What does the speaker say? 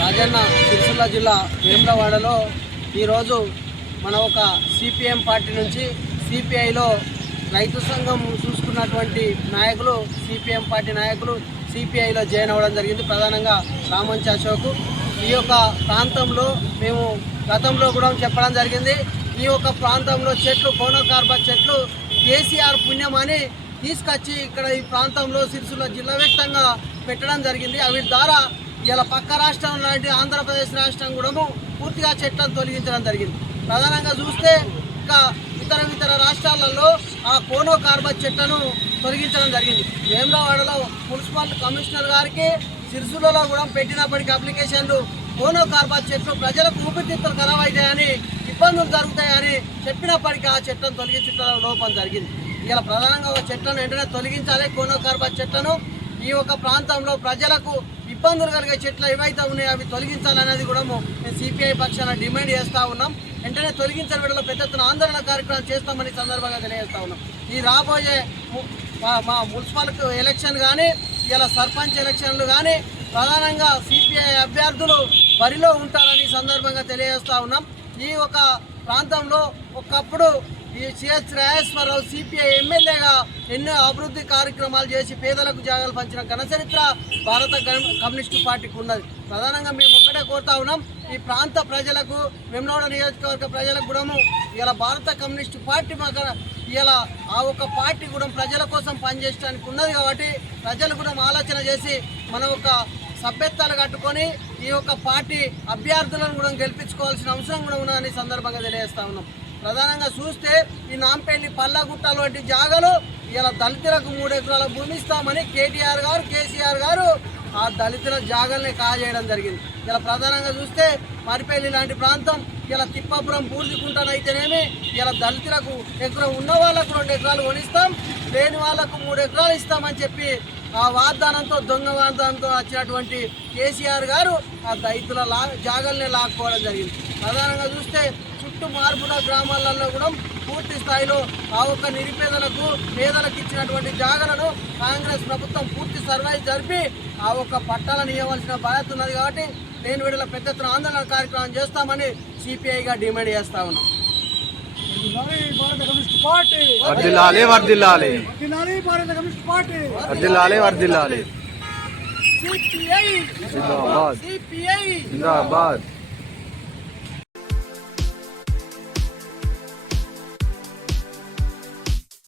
రాజన్న సిరిసిల్ల జిల్లా వేములవాడలో ఈరోజు మన ఒక సిపిఎం పార్టీ నుంచి సిపిఐలో రైతు సంఘం చూసుకున్నటువంటి నాయకులు సిపిఎం పార్టీ నాయకులు సిపిఐలో జాయిన్ అవ్వడం జరిగింది. ప్రధానంగా రామంచి అశోక్. ఈ యొక్క ప్రాంతంలో మేము గతంలో కూడా చెప్పడం జరిగింది. ఈ యొక్క ప్రాంతంలో చెట్లు కోనోకార్బా చెట్లు కేసీఆర్ పుణ్యం అని తీసుకొచ్చి ఇక్కడ ఈ ప్రాంతంలో సిరిసిల్ల జిల్లా వ్యక్తంగా పెట్టడం జరిగింది. అవి ద్వారా ఇలా పక్క రాష్ట్రం లాంటి ఆంధ్రప్రదేశ్ రాష్ట్రం కూడా పూర్తిగా చెట్లను తొలగించడం జరిగింది. ప్రధానంగా చూస్తే ఇంకా ఇతర ఇతర రాష్ట్రాలలో ఆ కోనో కార్బన్ చెట్లను తొలగించడం జరిగింది. వేమరావాడలో మున్సిపల్ కమిషనర్ గారికి సిరిసిల్లలో కూడా పెట్టినప్పటికీ అప్లికేషన్లు కోనో కార్బన్ చెట్లు ప్రజలకు ఊపిరితిత్తులు ఖరాబ్ అవుతాయని ఇబ్బందులు జరుగుతాయని చెప్పినప్పటికీ ఆ చెట్లను తొలగించడం లోపం జరిగింది. ఇలా ప్రధానంగా ఒక చెట్లను వెంటనే తొలగించాలి కోనోకార్బా చెట్లను. ఈ యొక్క ప్రాంతంలో ప్రజలకు ఇబ్బందులు కలిగే చెట్లు ఏవైతే ఉన్నాయో అవి తొలగించాలనేది కూడా మేము సిపిఐ పక్షాన డిమాండ్ చేస్తూ ఉన్నాం. వెంటనే తొలగించిన వీడలో పెద్ద ఎత్తున ఆందోళన కార్యక్రమం చేస్తామని సందర్భంగా తెలియజేస్తూ ఉన్నాం. ఈ రాబోయే మా- మా మున్సిపల్ ఎలక్షన్ కానీ ఇలా సర్పంచ్ ఎలక్షన్లు కానీ ప్రధానంగా సిపిఐ అభ్యర్థులు బరిలో ఉంటారని సందర్భంగా తెలియజేస్తూ ఉన్నాం. ఈ ఒక ప్రాంతంలో ఒకప్పుడు ఈ సిఎస్ రాజేశ్వరరావు సిపిఐ ఎమ్మెల్యేగా ఎన్నో అభివృద్ధి కార్యక్రమాలు చేసి పేదలకు జాగాలు పంచిన ఘనచరిత్ర భారత కమ్యూనిస్టు పార్టీకి ఉన్నది. ప్రధానంగా మేము ఒక్కటే కోరుతా ఉన్నాం ఈ ప్రాంత ప్రజలకు వెమ్నోడ నియోజకవర్గ ప్రజలకు కూడా ఇలా భారత కమ్యూనిస్టు పార్టీ మాకు ఇలా ఆ ఒక పార్టీ కూడా ప్రజల కోసం పనిచేయడానికి ఉన్నది కాబట్టి ప్రజలు కూడా ఆలోచన చేసి మన ఒక సభ్యత్వాలు కట్టుకొని ఈ యొక్క పార్టీ అభ్యర్థులను కూడా గెలిపించుకోవాల్సిన అవసరం కూడా ఉన్నదని సందర్భంగా తెలియజేస్తా ఉన్నాం. ప్రధానంగా చూస్తే ఈ నాంపల్లి పల్లగుట్టలు వంటి జాగలు ఇలా దళితులకు మూడు ఎకరాల భూమి ఇస్తామని కేటీఆర్ గారు కేసీఆర్ గారు ఆ దళితుల జాగల్ని కాజేయడం జరిగింది. ఇలా ప్రధానంగా చూస్తే మరిపల్లి లాంటి ప్రాంతం ఇలా తిప్పాపురం పూర్తికుంటానైతేనేమి ఇలా దళితులకు ఎకరం ఉన్న వాళ్ళకు రెండు ఎకరాలు కొనిస్తాం లేని వాళ్ళకు మూడు ఎకరాలు ఇస్తామని చెప్పి ఆ వాగ్దానంతో దొంగ వాగ్దానంతో వచ్చినటువంటి కేసీఆర్ గారు ఆ దళితుల లా జాగల్ని లాక్కోవడం జరిగింది. ప్రధానంగా చూస్తే చుట్టూ మార్పుల గ్రామాలలో కూడా పూర్తి స్థాయిలో ఆ ఒక్క నిరుపేదలకు పేదలకు ఇచ్చినటువంటి జాగలను కాంగ్రెస్ ప్రభుత్వం పూర్తి సర్వే జరిపి ఆ ఒక్క పట్టాలను ఇవ్వవలసిన బాధ్యత ఉన్నది కాబట్టి నేను వీడిలో పెద్ద ఎత్తున ఆందోళన కార్యక్రమం చేస్తామని సిపిఐగా డిమాండ్ చేస్తా ఉన్నాం. భారత కమ్యూనిస్ట్ పార్టీ వర్దిల్లాలి. వర్దిల్లాలి వర్ధిల్లాలి భారత కమ్యూనిస్ట్ పార్టీ. వర్దిల్లాలి వర్దిల్లాలి. సిపిఐ. జిందాబాద్. సిపిఐ. జిందాబాద్.